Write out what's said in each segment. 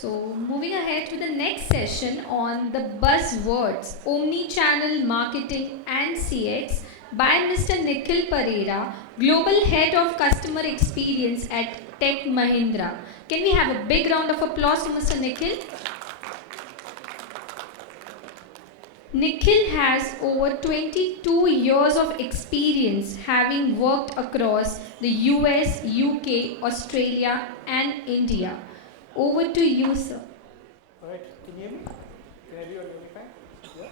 So, moving ahead to the next session on the Buzzwords, Omnichannel Marketing and CX by Mr. Nikhil Pereira, Global Head of Customer Experience at Tech Mahindra. Can we have a big round of applause to Mr. Nikhil? Nikhil has over 22 years of experience having worked across the US, UK, Australia, and India. Over to you, sir. All right, can you hear me? Can everyone hear me fine? Yeah?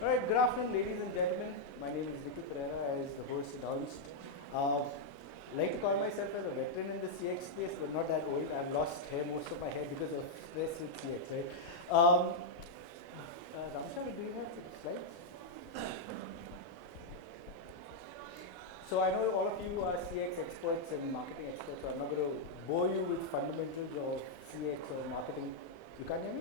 All right, good afternoon, ladies and gentlemen. My name is Nikhil Pereira, as the host announced. Like to call myself as a veteran in the CX space, but not that old. I've lost most of my hair because of stress with CX, right? Ramsha, do you have slides? So I know all of you are CX experts and marketing experts, so I'm not going to bore you with fundamentals of CX or marketing. You can't hear me?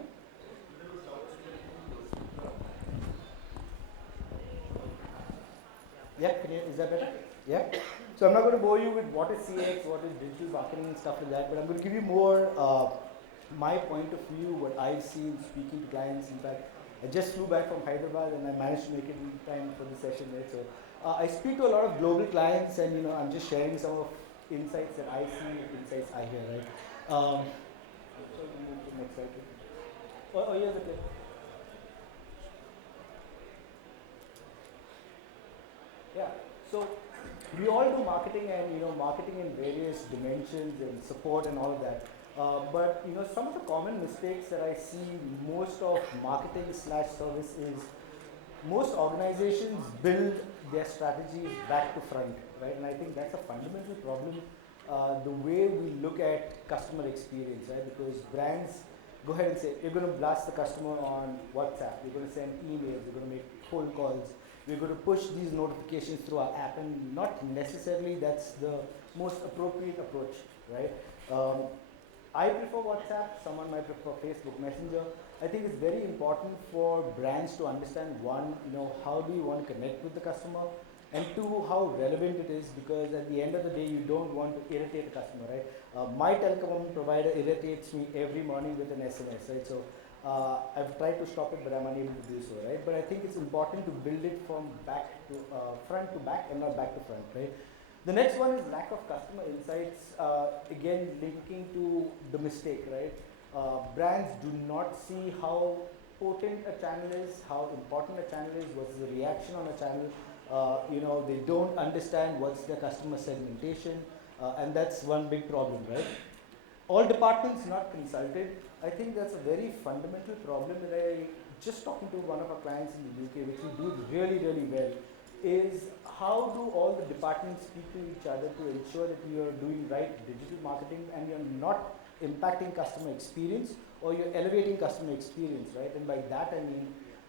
Yeah, is that better? Yeah. So I'm not going to bore you with what is CX, what is digital marketing and stuff like that, but I'm going to give you more my point of view, what I've seen speaking to clients. In fact, I just flew back from Hyderabad and I managed to make it in time for the session, right? So I speak to a lot of global clients, and I'm just sharing some of insights that I see, insights I hear, right? So we move to the next slide. Here's the clip. Yeah. So we all do marketing, and marketing in various dimensions and support and all of that. But some of the common mistakes that I see most of marketing slash service is most organizations build their strategies back to front, right? And I think that's a fundamental problem. The way we look at customer experience, right? Because brands go ahead and say, you're going to blast the customer on WhatsApp, you're going to send emails, you're going to make phone calls, we're going to push these notifications through our app, and not necessarily that's the most appropriate approach, right? I prefer WhatsApp, someone might prefer Facebook Messenger. I think it's very important for brands to understand, one, how do you want to connect with the customer, and two, how relevant it is, because at the end of the day, you don't want to irritate the customer, right? My telecom provider irritates me every morning with an SMS, right? So I've tried to stop it, but I'm unable to do so, right? But I think it's important to build it from back to front to back, and not back to front, right? The next one is lack of customer insights. Again, linking to the mistake, right? Brands do not see how potent a channel is, how important a channel is, what's the reaction on a channel. They don't understand what's their customer segmentation, and that's one big problem, right? All departments not consulted. I think that's a very fundamental problem that I just talking to one of our clients in the UK, which we do really, really well, is how do all the departments speak to each other to ensure that you are doing right digital marketing and you're not impacting customer experience, or you're elevating customer experience, right? And by that I mean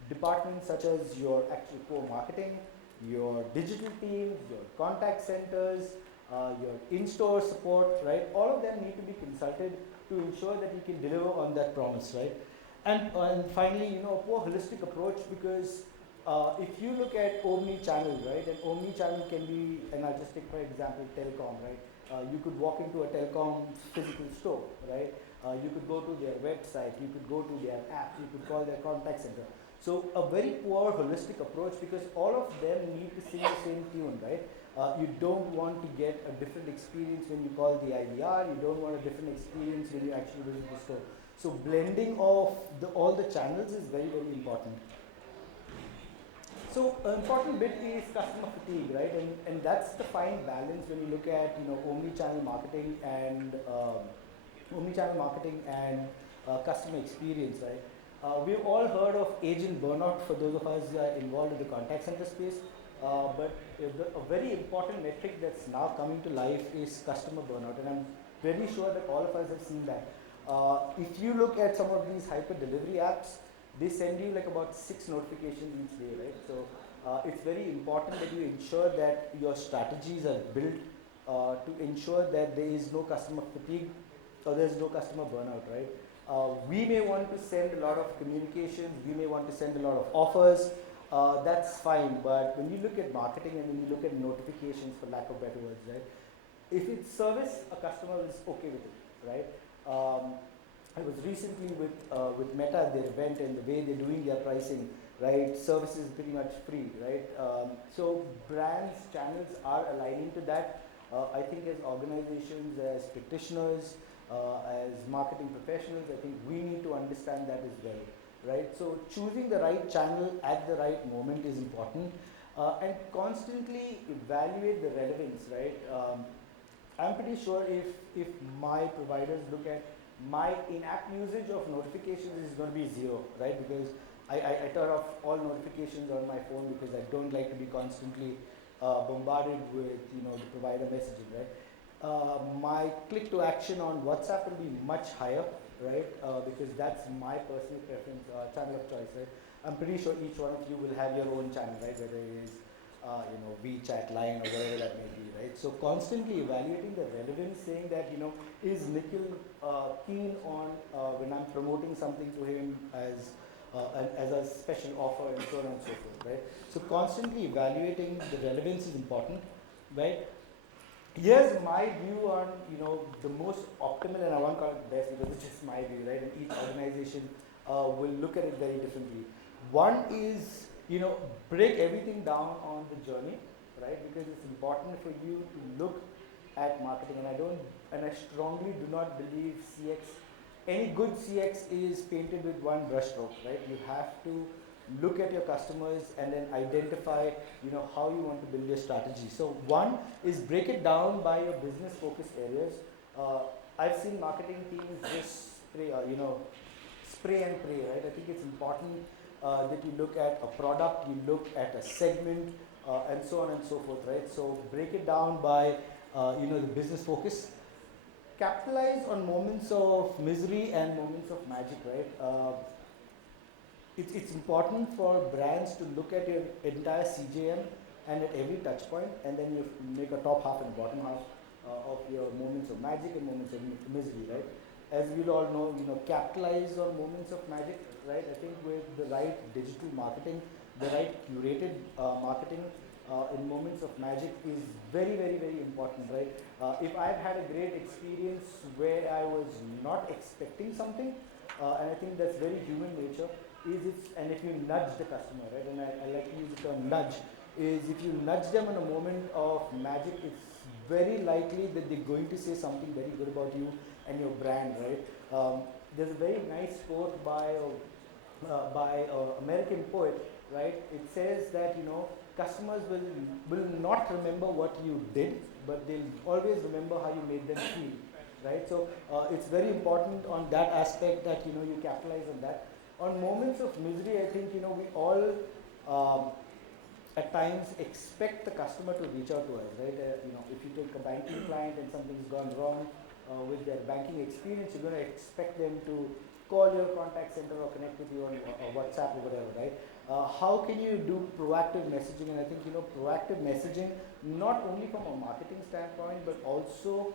departments such as your actual core marketing, your digital teams, your contact centers, your in-store support, right? All of them need to be consulted to ensure that you can deliver on that promise, right? And finally, a poor holistic approach, because if you look at omni-channel, right, and omni-channel can be, and I'll just take for example telecom, right? You could walk into a telecom physical store, right? You could go to their website, you could go to their app, you could call their contact center. So a very poor holistic approach, because all of them need to sing the same tune, right? You don't want to get a different experience when you call the IVR, you don't want a different experience when you actually visit the store. So blending of all the channels is very, very important. So an important bit is customer fatigue, right? And that's the fine balance when you look at omni-channel marketing and customer experience, right? We've all heard of agent burnout for those of us involved in the contact center space, but a very important metric that's now coming to life is customer burnout, and I'm very sure that all of us have seen that. If you look at some of these hyper delivery apps, they send you like about 6 notifications each day, right? So it's very important that you ensure that your strategies are built to ensure that there is no customer fatigue or there's no customer burnout, right? We may want to send a lot of communications, we may want to send a lot of offers, that's fine, but when you look at marketing and when you look at notifications, for lack of better words, right? If it's service, a customer is okay with it, right? I was recently with Meta at their event, and the way they're doing their pricing, right? Services pretty much free, right? So brands, channels are aligning to that. I think as organizations, as practitioners, as marketing professionals, I think we need to understand that as well, right? So choosing the right channel at the right moment is important, and constantly evaluate the relevance, right? I'm pretty sure if my providers look at my in-app usage of notifications is going to be zero, right? Because I turn off all notifications on my phone because I don't like to be constantly bombarded with the provider messaging, right? My click to action on WhatsApp will be much higher, right? Because that's my personal preference, channel of choice, right? I'm pretty sure each one of you will have your own channel, right? Whether it is WeChat, Line, or whatever that may be, right? So constantly evaluating the relevance, saying that is Nikhil keen on when I'm promoting something to him as a special offer and so on and so forth, right? So constantly evaluating the relevance is important, right? Here's my view on the most optimal, and I won't call it best because it's just my view, right? And each organization will look at it very differently. One is break everything down on the journey, right? Because it's important for you to look at marketing, and I strongly do not believe CX. Any good CX is painted with one brushstroke, right? You have to look at your customers and then identify how you want to build your strategy. So one is break it down by your business focused areas. I've seen marketing teams just spray and pray, right? I think it's important that you look at a product, you look at a segment, and so on and so forth, right? So break it down by the business focus. Capitalize on moments of misery and moments of magic, right? It's important for brands to look at your entire CJM and at every touch point, and then you make a top half and bottom half of your moments of magic and moments of misery, right? As we all know, capitalize on moments of magic, right? I think with the right digital marketing, the right curated marketing in moments of magic is very, very, very important, right? If I've had a great experience where I was not expecting something, and I think that's very human nature, and if you nudge the customer, right, and I like to use the term nudge, is if you nudge them in a moment of magic, it's very likely that they're going to say something very good about you and your brand, right? There's a very nice quote by an American poet, right? It says that customers will not remember what you did, but they'll always remember how you made them feel, right? So it's very important on that aspect that you capitalize on that. On moments of misery, I think we all at times expect the customer to reach out to us, right? If you take a banking client and something's gone wrong with their banking experience, you're going to expect them to call your contact center or connect with you on WhatsApp or whatever, right? How can you do proactive messaging? And I think proactive messaging not only from a marketing standpoint, but also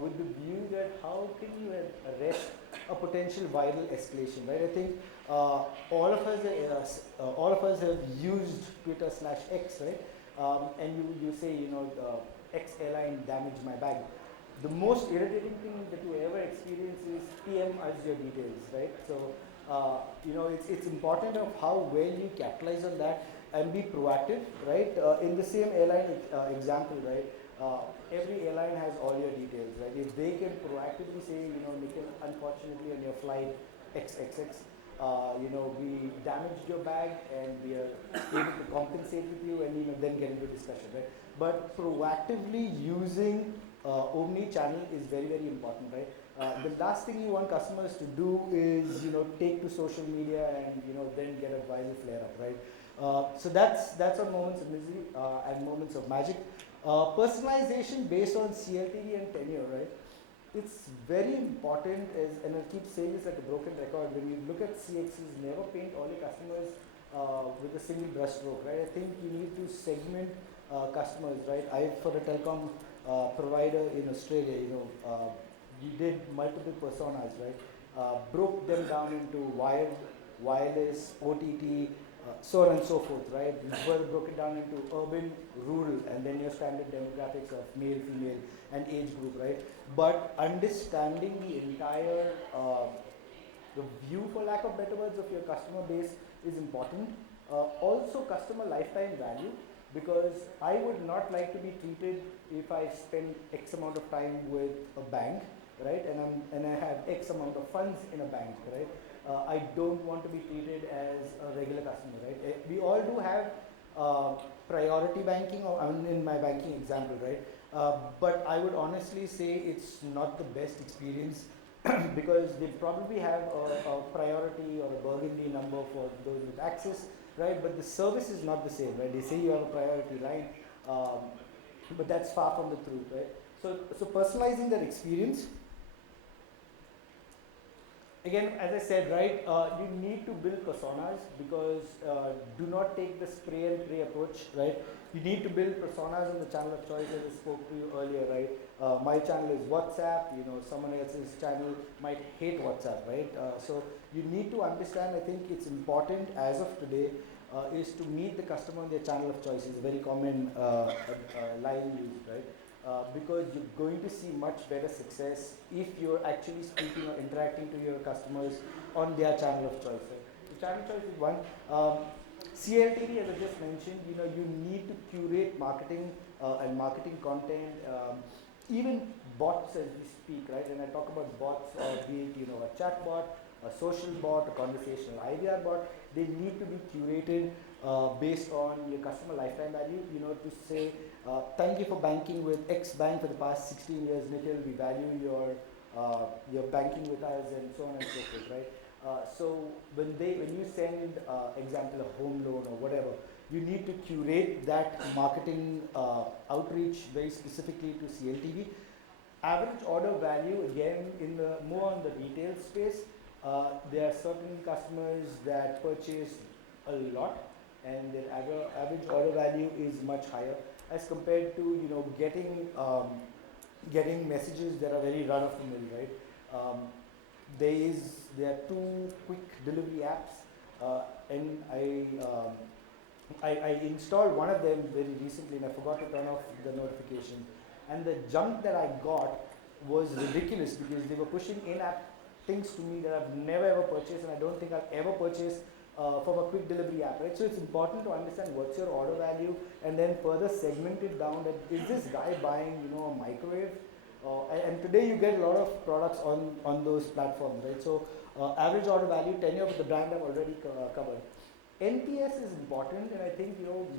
with the view that how can you arrest a potential viral escalation, right? I think all of us have used Twitter/X, right? And you say X airline damaged my bag. The most irritating thing that you ever experience is PM us your details, right? So it's important of how well you capitalize on that and be proactive, right? In the same airline example, right? Every airline has all your details, right? If they can proactively say, Nikhil, unfortunately on your flight XXX, we damaged your bag and we are able to compensate with you, and then get into discussion, right? But proactively using Omnichannel is very, very important, right? The last thing you want customers to do is, take to social media and, then get a viral flare up, right? So that's on moments of misery and moments of magic. Personalization based on CLTV and tenure, right? It's very important, and I keep saying this like a broken record, when you look at CXs, never paint all your customers with a single brush stroke, right? I think you need to segment customers, right? For a telecom provider in Australia, we did multiple personas, right? Broke them down into wired, wireless, OTT, so on and so forth, right? Further broke it down into urban, rural, and then your standard demographics of male, female, and age group, right? But understanding the entire the view, for lack of better words, of your customer base is important. Also, customer lifetime value, because I would not like to be treated if I spend X amount of time with a bank, right? And I have X amount of funds in a bank, right? I don't want to be treated as a regular customer, right? We all do have priority banking, or I mean, in my banking example, right? But I would honestly say it's not the best experience because they probably have a priority or a burgundy number for those with access, right? But the service is not the same, right? They say you have a priority line, but that's far from the truth, right? So personalizing that experience, again, as I said, right, you need to build personas, because do not take the spray and pray approach, right? You need to build personas on the channel of choice, as I spoke to you earlier, right? My channel is WhatsApp, someone else's channel might hate WhatsApp, right? So you need to understand, I think it's important as of today, is to meet the customer on their channel of choice. Is a very common line used, right? Because you're going to see much better success if you're actually speaking or interacting to your customers on their channel of choice. Right? The channel choice is one. CLTV, as I just mentioned, you need to curate marketing and marketing content, even bots as we speak, right? And I talk about bots, be it a chat bot, a social bot, a conversational IVR bot. They need to be curated based on your customer lifetime value. To say, thank you for banking with X bank for the past 16 years, Nikhil. We value your banking with us, and so on and so forth, right? So when you send, example, a home loan or whatever, you need to curate that marketing outreach very specifically to CLTV. Average order value, again, in the more on the retail space, there are certain customers that purchase a lot, and their average order value is much higher as compared to getting messages that are very run of the mill, right? There are two quick delivery apps, and I installed one of them very recently, and I forgot to turn off the notification. And the junk that I got was ridiculous, because they were pushing in-app things to me that I've never ever purchased, and I don't think I'll ever purchase from a quick delivery app, right? So it's important to understand what's your order value, and then further segment it down. That is this guy buying, a microwave? And today you get a lot of products on those platforms, right? So average order value, tenure of the brand I've already covered. NPS is important, and I think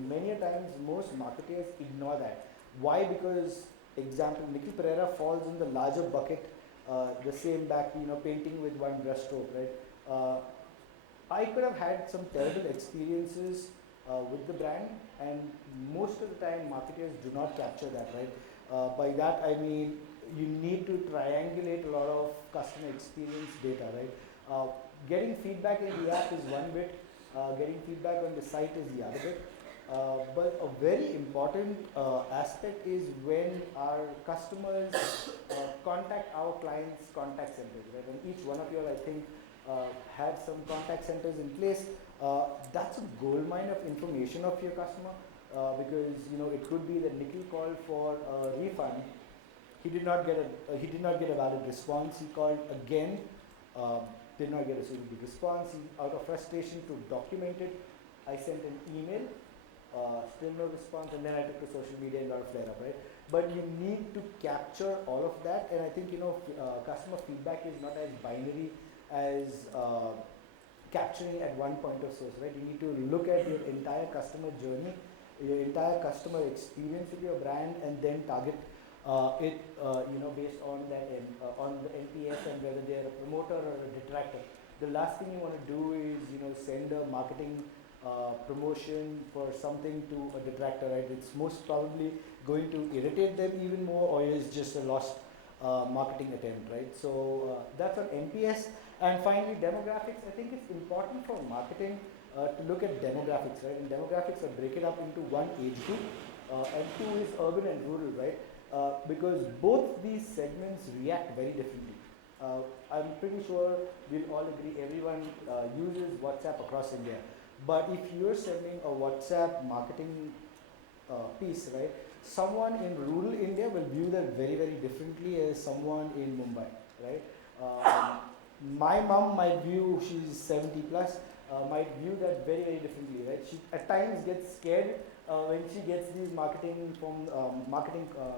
many a times most marketers ignore that. Why? Because, example, Nikhil Pereira falls in the larger bucket, the same back, painting with one brush stroke, right? I could have had some terrible experiences with the brand, and most of the time marketers do not capture that, right? By that I mean you need to triangulate a lot of customer experience data, right? Getting feedback in the app is one bit, getting feedback on the site is the other bit. But a very important aspect is when our customers contact our clients' contact centers, right? And each one of you, I think, had some contact centers in place. That's a goldmine of information of your customer, because it could be that Nikhil called for a refund. He did not get a valid response. He called again, did not get a suitable response. Out of frustration, to document it, I sent an email. Still no response, and then I took to social media and got a flare up, right? But you need to capture all of that, and I think customer feedback is not as binary as capturing at one point of source, right? You need to look at your entire customer journey, your entire customer experience with your brand, and then target it, based on that on the NPS and whether they are a promoter or a detractor. The last thing you want to do is send a marketing promotion for something to a detractor, right? It's most probably going to irritate them even more, or is just a lost marketing attempt, right? So that's on NPS. And finally, demographics. I think it's important for marketing to look at demographics, right? And demographics are break it up into one, age group, and two is urban and rural, right? Because both these segments react very differently. I'm pretty sure we'll all agree everyone uses WhatsApp across India. But if you're sending a WhatsApp marketing piece, right, someone in rural India will view that very, very differently as someone in Mumbai, right? my mom might view, she's 70 plus, might view that very, very differently, right? She at times gets scared when she gets these marketing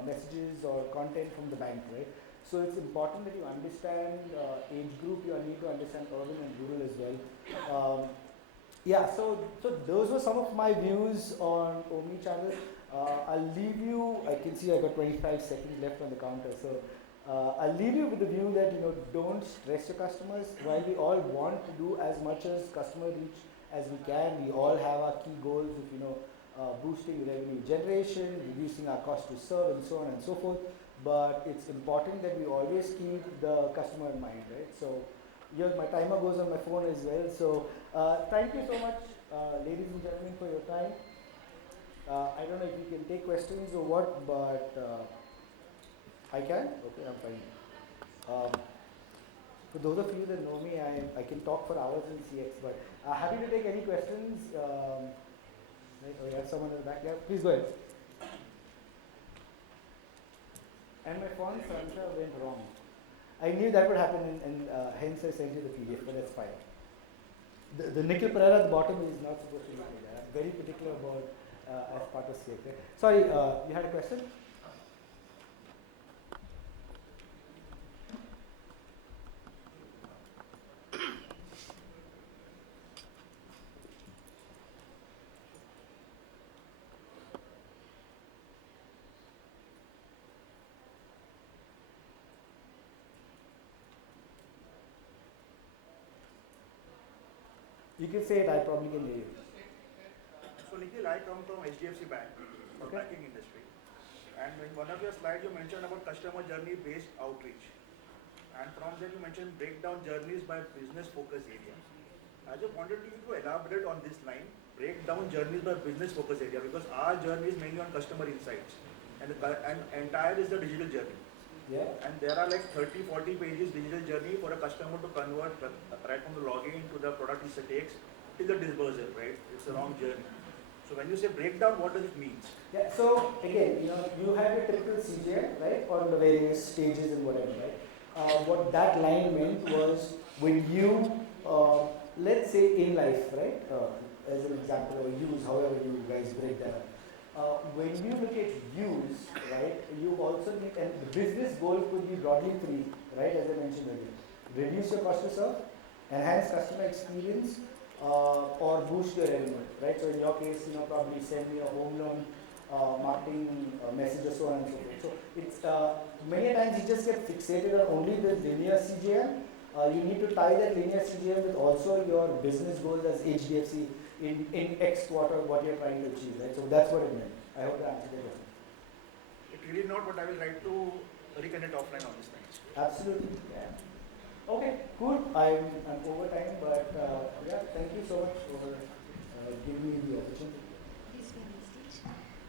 messages or content from the bank, right? So it's important that you understand age group, you need to understand urban and rural as well. Yeah, so those were some of my views on Omnichannel. I'll leave you, I can see I got 25 seconds left on the counter, so I'll leave you with the view that, don't stress your customers. While we all want to do as much as customer reach as we can, we all have our key goals of, boosting revenue generation, reducing our cost to serve, and so on and so forth. But it's important that we always keep the customer in mind, right? So here my timer goes on my phone as well. So thank you so much, ladies and gentlemen, for your time. I don't know if you can take questions or what, but I can? Okay, I'm fine. For those of you that know me, I can talk for hours in CX, but happy to take any questions. Right, oh, you have someone in the back? Yeah, please go ahead. And my font Sansha went wrong. I knew that would happen, and hence I sent you the PDF, but that's fine. The Nikhil Pereira at the bottom is not supposed to be like that. I'm very particular about as part of CX. Right? Sorry, you had a question? You can say it, I probably can hear you. So Nikhil, I come from HDFC Bank, from Okay. banking industry. And in one of your slides you mentioned about customer journey based outreach. And from there you mentioned breakdown journeys by business focus area. I just wanted you to elaborate on this line, breakdown journeys by business focus area, because our journey is mainly on customer insights. And entire is the digital journey. Yeah. And there are like 30, 40 pages digital journey for a customer to convert right from the login to the product it takes till the disbursal, right? It's a long journey. So when you say breakdown, what does it mean? Yeah, so again, you have your typical CJ, right, on the various stages and whatever, right? What that line meant was when you, let's say in life, right, as an example, or use, however you guys break that up. When you look at use, right, you also need, and the business goal could be broadly three, right, as I mentioned earlier. Reduce your cost to serve, enhance customer experience, or boost your revenue, right? So in your case, probably send me a home loan marketing message or so on and so forth. So it's many times you just get fixated on only the linear CJM. You need to tie that linear CJM with also your business goals as HDFC in X quarter, what you're trying to achieve, right? So that's what it meant. I hope that answered the question. It really not, but I will try to reconnect offline on this thing. Absolutely, yeah. Okay, cool. I'm over time, but yeah, thank you so much for giving me the opportunity.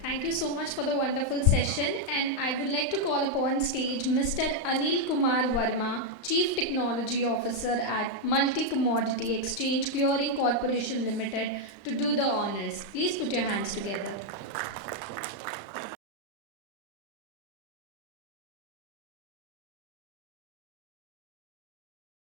Thank you so much for the wonderful session, and I would like to call upon stage Mr. Anil Kumar Verma, Chief Technology Officer at Multi Commodity Exchange Clearing Corporation Limited, to do the honors. Please put your hands together.